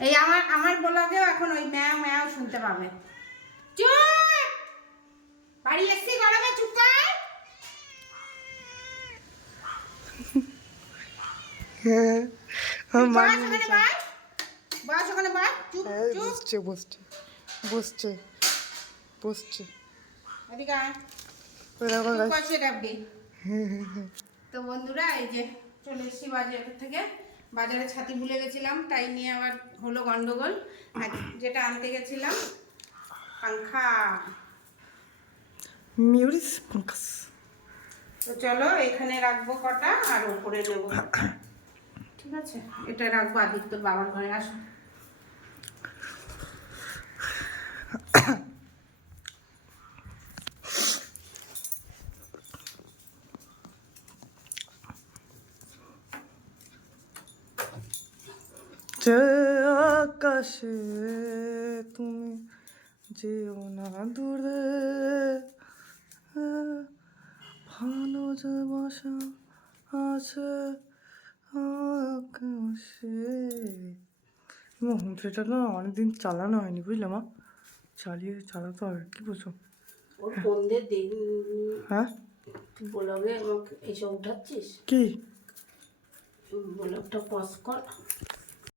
এই আমার আমার ব্লগেও এখন ওই ম্যাও ম্যাও শুনতে পাবে। চুপ! বাড়ি এসছি গরমে চুপ কর। হ্যাঁ হ্যাঁ, চুপ। বসছে বসছে বসছে বসছে। থাকবি। তো বন্ধুরা এই যে চলে এসেছি বাজার থেকে। বাজারে ছাতি ভুলে গেছিলাম তাই নিয়ে আবার হলো গন্ডগোল। যেটা আনতে গেছিলাম পাংখা। মিউরিস পঙ্কাস তো চলো এখানে রাখব কটা আর ওপরে নেব। ঠিক আছে? এটা রাখব আদিত্যর বাবার ঘরে আসো। যে আকাশে তুমি যেও না দূরে। ভালো যে বাসা আছে আকাশে। হোম থিয়েটার না অনেকদিন চালানো হয়নি বুঝলে মা? চালিয়ে চালাতে হবে কি বলছো? ওর বন্ধের দিন হ্যাঁ? ব্লগে আমাকে এসব উঠাচ্ছিস? কি? ব্লগটা পজ কর।